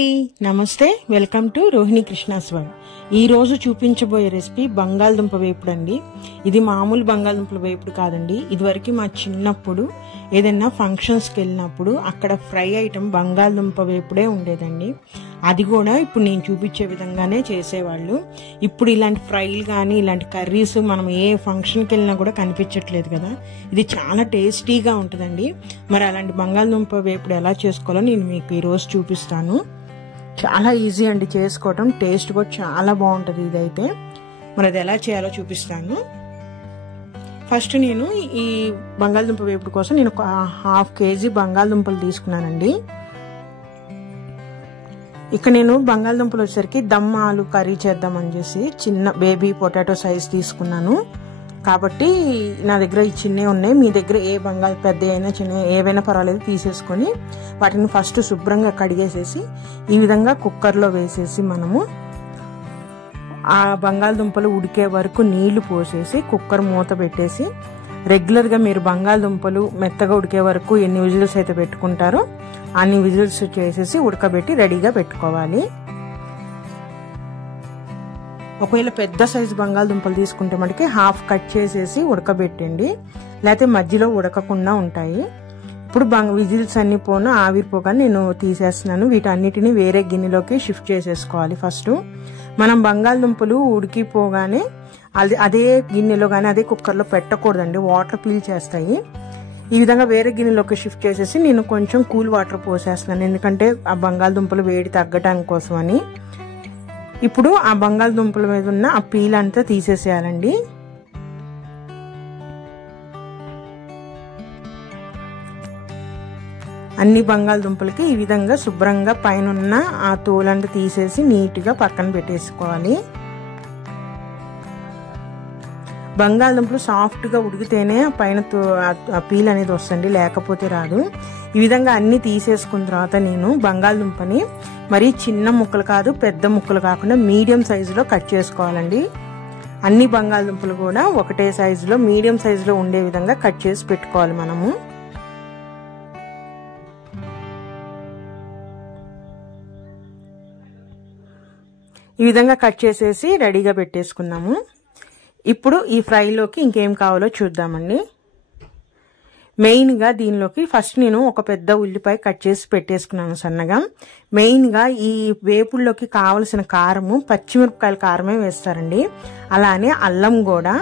అండి, నమస్తే. Welcome to Rohini Krishna's world. ఈ రోజు చూపించబోయే రెసిపీ బంగాళదుంప వేపుడు అండి. ఇది మామూలు బంగాళదుంపల వేపుడు కాదండి. ఇదివరకు మా చిన్నప్పుడు ఏదైనా ఫంక్షన్స్కి వెళ్ళినప్పుడు అక్కడ ఫ్రై ఐటమ్ బంగాళదుంప వేపుడే ఉండేదండి. అది కూడా ఇప్పుడు నేను చూపించే విధంగానే చేసేవాళ్ళు. ఇప్పుడు ఇలాంటి ఫ్రైలు కానీ ఇలాంటి కర్రీస్ మనం ఏ ఫంక్షన్కి వెళ్ళినా కూడా కనిపించట్లేదు కదా. ఇది చాలా టేస్టీగా ఉంటుందండి. మరి అలాంటి బంగాళదుంప వేపుడు ఎలా చేసుకోవాలో నేను మీకు ఈరోజు చూపిస్తాను. చాలా ఈజీ అండి చేసుకోవటం, టేస్ట్ కూడా చాలా బాగుంటుంది ఇదైతే. మరి అది ఎలా చేయాలో చూపిస్తాను. ఫస్ట్ నేను ఈ బంగాళదుంప వేపుడు కోసం నేను ఒక 1/2 kg బంగాళదుంపలు తీసుకున్నానండి. ఇక్కడ నేను బంగాళదుంపలు వచ్చేసరికి దమ్ ఆలు కర్రీ చేద్దామని చేసి చిన్న బేబీ పొటాటో సైజ్ తీసుకున్నాను. కాబట్టి నా దగ్గర ఈ చిన్నవి ఉన్నాయి. మీ దగ్గర ఏ పెద్ద అయినా చిన్న ఏవైనా పర్వాలేదు తీసేసుకొని వాటిని ఫస్ట్ శుభ్రంగా కడిగేసేసి ఈ విధంగా కుక్కర్లో వేసేసి మనము ఆ బంగాళదుంపలు ఉడికే వరకు నీళ్లు పోసేసి కుక్కర్ మూత పెట్టేసి రెగ్యులర్గా మీరు బంగాళదుంపలు మెత్తగా ఉడికే వరకు ఎన్ని విజిల్స్ అయితే పెట్టుకుంటారో అన్ని విజిల్స్ చేసేసి ఉడకబెట్టి రెడీగా పెట్టుకోవాలి. ఒకవేళ పెద్ద సైజు బంగాళదుంపలు తీసుకుంటే మనకి హాఫ్ కట్ చేసేసి ఉడకబెట్టండి, లేకపోతే మధ్యలో ఉడకకుండా ఉంటాయి. ఇప్పుడు విజిల్స్ అన్ని ఆవిరిపోగానే నేను తీసేస్తున్నాను. వీటన్నిటిని వేరే గిన్నెలోకి షిఫ్ట్ చేసేసుకోవాలి. ఫస్ట్ మనం బంగాళదుంపలు ఉడికిపోగానే అదే గిన్నెలో కానీ అదే కుక్కర్లో పెట్టకూడదండి, వాటర్ పీల్చేస్తాయి. ఈ విధంగా వేరే గిన్నెలోకి షిఫ్ట్ చేసేసి నేను కొంచెం కూల్ వాటర్ పోసేస్తున్నాను, ఎందుకంటే ఆ బంగాళదుంపలు వేడి తగ్గటానికి కోసమని. ఇప్పుడు ఆ బంగాళదుంపల మీద ఉన్న ఆ పీల్ అంతా తీసేసేయాలండి. అన్ని బంగాళదుంపలకి ఈ విధంగా శుభ్రంగా పైన ఉన్న ఆ తోలంతా తీసేసి నీట్గా పక్కన పెట్టేసుకోవాలి. బంగాళదుంపలు సాఫ్ట్గా ఉడికితేనే పైన పీల్ అనేది వస్తుంది, లేకపోతే రాదు. ఈ విధంగా అన్ని తీసేసుకున్న తర్వాత నేను బంగాళదుంపని మరీ చిన్న ముక్కలు కాదు పెద్ద ముక్కలు కాకుండా మీడియం సైజులో కట్ చేసుకోవాలండి. అన్ని బంగాళదుంపలు కూడా ఒకటే సైజులో మీడియం సైజులో ఉండే విధంగా కట్ చేసి పెట్టుకోవాలి మనము. ఈ విధంగా కట్ చేసేసి రెడీగా పెట్టేసుకున్నాము. ఇప్పుడు ఈ ఫ్రైలోకి ఇంకేం కావాలో చూద్దామండి. మెయిన్గా దీనిలోకి ఫస్ట్ నేను ఒక పెద్ద ఉల్లిపాయ కట్ చేసి పెట్టేసుకున్నాను సన్నగా. మెయిన్గా ఈ వేపుల్లోకి కావలసిన కారము పచ్చిమిరపకాయల కారమే వేస్తారండి. అలానే అల్లం కూడా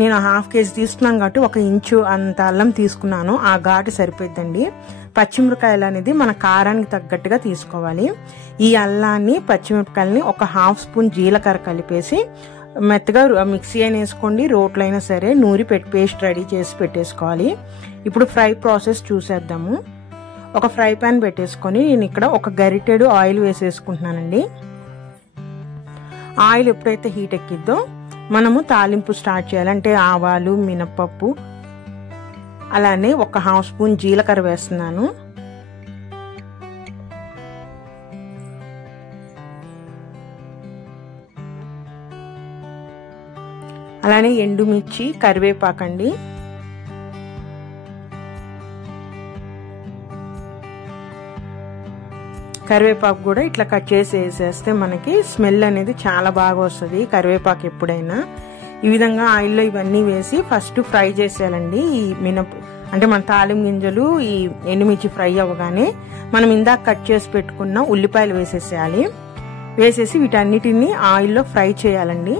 నేను 1/2 kg తీసుకున్నాను కాబట్టి 1 ఇంచు అంత అల్లం తీసుకున్నాను. ఆ ఘాటు సరిపోద్దండి. పచ్చిమిరపకాయలు అనేది మన కారానికి తగ్గట్టుగా తీసుకోవాలి. ఈ అల్లాన్ని పచ్చిమిరపకాయలని ఒక 1/2 స్పూన్ జీలకర్ర కలిపేసి మెత్తగా మిక్సీ అయినా వేసుకోండి, రోట్లో అయినా సరే నూరి పేస్ట్ రెడీ చేసి పెట్టేసుకోవాలి. ఇప్పుడు ఫ్రై ప్రాసెస్ చూసేద్దాము. ఒక ఫ్రై పాన్ పెట్టేసుకొని నేను ఇక్కడ ఒక గరిటెడు ఆయిల్ వేసేసుకుంటున్నానండి. ఆయిల్ ఎప్పుడైతే హీట్ ఎక్కిద్దో మనము తాలింపు స్టార్ట్ చేయాలంటే ఆవాలు మినపప్పు అలానే ఒక 1/2 స్పూన్ జీలకర్ర వేస్తున్నాను. అలానే ఎండుమిర్చి కరివేపాకండి. కరివేపాకు కూడా ఇట్లా కట్ చేసి వేసేస్తే మనకి స్మెల్ అనేది చాలా బాగా వస్తుంది కరివేపాకు ఎప్పుడైనా. ఈ విధంగా ఆయిల్లో ఇవన్నీ వేసి ఫస్ట్ ఫ్రై చేసేయాలండి. ఈ అంటే మన తాలిం గింజలు ఈ ఎండుమిర్చి ఫ్రై అవ్వగానే మనం ఇందాక కట్ చేసి పెట్టుకున్న ఉల్లిపాయలు వేసేసేయాలి. వేసేసి వీటన్నిటిని ఆయిల్లో ఫ్రై చేయాలండి.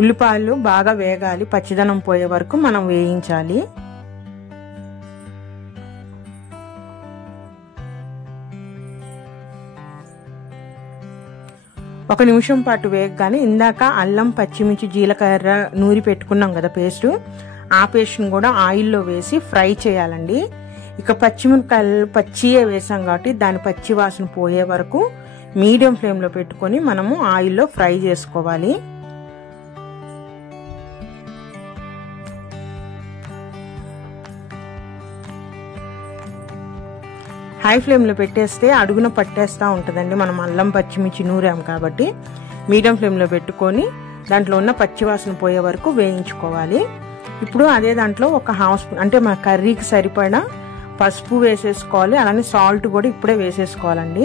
ఉల్లిపాయలు బాగా వేగాలి, పచ్చిదనం పోయే వరకు మనం వేయించాలి. ఒక నిమిషం పాటు వేగగానే ఇందాక అల్లం పచ్చిమిర్చి జీలకర్ర నూరి పెట్టుకున్నాం కదా పేస్ట్, ఆ పేస్ట్ని కూడా ఆయిల్లో వేసి ఫ్రై చేయాలండి. ఇక పచ్చిమిరపకాయలు పచ్చియే వేసాం కాబట్టి దాని పచ్చి వాసన పోయే వరకు మీడియం ఫ్లేమ్లో పెట్టుకొని మనము ఆయిల్లో ఫ్రై చేసుకోవాలి. హై ఫ్లేమ్లో పెట్టేస్తే అడుగున పట్టేస్తూ ఉంటుందండి. మనం అల్లం పచ్చిమిర్చి నూరాం కాబట్టి మీడియం ఫ్లేమ్లో పెట్టుకొని దాంట్లో ఉన్న పచ్చివాసన పోయే వరకు వేయించుకోవాలి. ఇప్పుడు అదే దాంట్లో ఒక హాఫ్ స్పూన్ అంటే మన కర్రీకి సరిపడా పసుపు వేసేసుకోవాలి. అలానే సాల్ట్ కూడా ఇప్పుడే వేసేసుకోవాలండి.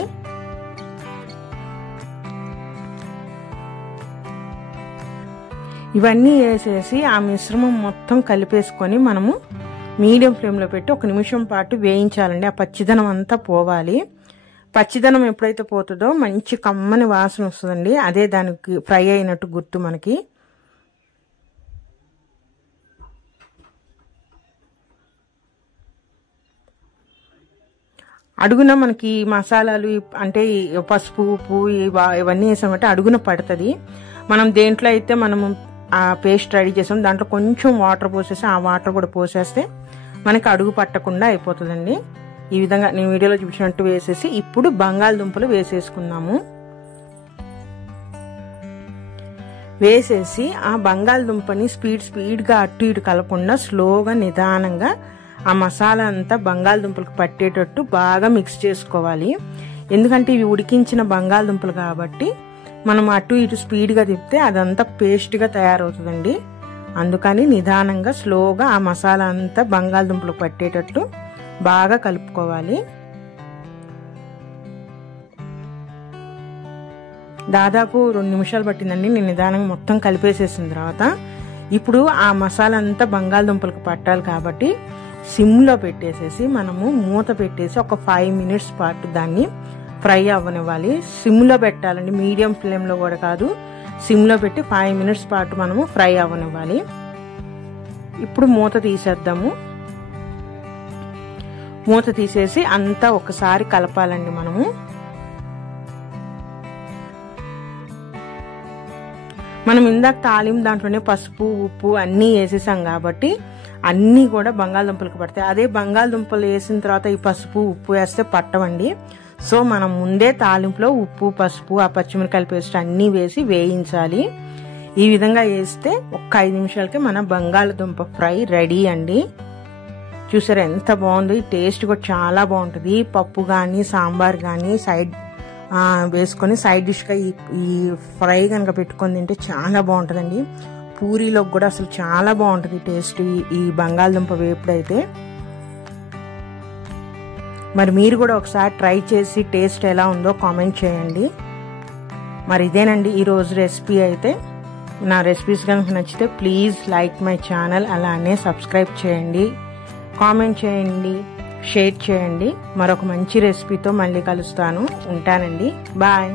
ఇవన్నీ వేసేసి ఆ మిశ్రమం మొత్తం కలిపేసుకొని మనము మీడియం ఫ్లేమ్లో పెట్టి 1 నిమిషం పాటు వేయించాలండి. ఆ పచ్చిదనం అంతా పోవాలి. పచ్చిదనం ఎప్పుడైతే పోతుందో మంచి కమ్మని వాసన వస్తుందండి. అదే దానికి ఫ్రై అయినట్టు గుర్తు మనకి. అడుగున మనకి మసాలాలు అంటే పసుపు ఉప్పు ఇవన్నీ వేసామంటే అడుగున పడుతుంది. మనం దేంట్లో అయితే మనము ఆ పేస్ట్ రెడీ చేసాం దాంట్లో కొంచెం వాటర్ పోసేసి ఆ వాటర్ కూడా పోసేస్తే మనకి అడుగు పట్టకుండా అయిపోతుందండి. ఈ విధంగా నేను వీడియోలో చూపించినట్టు వేసేసి ఇప్పుడు బంగాళదుంపలు వేసేసుకున్నాము. వేసేసి ఆ బంగాళదుంపని స్పీడ్గా అటు ఇటు కలపకుండా స్లోగా నిదానంగా ఆ మసాలా అంతా బంగాళదుంపలకు పట్టేటట్టు బాగా మిక్స్ చేసుకోవాలి. ఎందుకంటే ఇవి ఉడికించిన బంగాళదుంపలు కాబట్టి మనం అటు ఇటు స్పీడ్గా తిప్పితే అదంతా పేస్ట్గా తయారవుతుందండి. అందుకని నిదానంగా స్లోగా ఆ మసాలా అంతా బంగాళదుంపలకు పట్టేటట్టు బాగా కలుపుకోవాలి. దాదాపు 2 నిమిషాలు పట్టిందండి. నేను నిదానంగా మొత్తం కలిపేసేసిన తర్వాత ఇప్పుడు ఆ మసాలా అంతా బంగాళదుంపలకు పట్టాలి కాబట్టి సిమ్లో పెట్టేసేసి మనము మూత పెట్టేసి ఒక 5 మినిట్స్ పాటు దాన్ని ఫ్రై అవ్వనివ్వాలి. సిమ్లో పెట్టాలండి, మీడియం ఫ్లేమ్లో కూడా కాదు. సిమ్లో పెట్టి 5 మినిట్స్ పాటు మనము ఫ్రై అవ్వనివ్వాలి. ఇప్పుడు మూత తీసేద్దాము. మూత తీసేసి అంతా ఒకసారి కలపాలండి. మనం ఇందాక తాలింపు దాంట్లోనే పసుపు ఉప్పు అన్నీ వేసేసాం కాబట్టి అన్నీ కూడా బంగాళదుంపలకు పడతాయి. అదే బంగాళదుంపలు వేసిన తర్వాత ఈ పసుపు ఉప్పు వేస్తే పట్టవండి. సో మనం ముందే తాలింపులో ఉప్పు పసుపు ఆ పచ్చిమిరకాయల పేస్ట్ అన్నీ వేసి వేయించాలి. ఈ విధంగా వేస్తే ఒక 5 నిమిషాలకి మన బంగాళదుంప ఫ్రై రెడీ అండి. చూసారా ఎంత బాగుందో. ఈ టేస్ట్ కూడా చాలా బాగుంటుంది. పప్పు కానీ సాంబార్ కానీ సైడ్ వేసుకొని సైడ్ డిష్గా ఈ ఫ్రై కనుక పెట్టుకొని తింటే చాలా బాగుంటుందండి. పూరీలోకి కూడా అసలు చాలా బాగుంటుంది టేస్ట్ ఈ బంగాళదుంప వేపుడైతే. మరి మీరు కూడా ఒకసారి ట్రై చేసి టేస్ట్ ఎలా ఉందో కామెంట్ చేయండి. మరి ఇదేనండి ఈరోజు రెసిపీ అయితే. నా రెసిపీస్ కనుక నచ్చితే ప్లీజ్ లైక్ మై ఛానల్, అలానే సబ్స్క్రైబ్ చేయండి, కామెంట్ చేయండి, షేర్ చేయండి. మరొక మంచి రెసిపీతో మళ్ళీ కలుస్తాను. ఉంటానండి. బాయ్.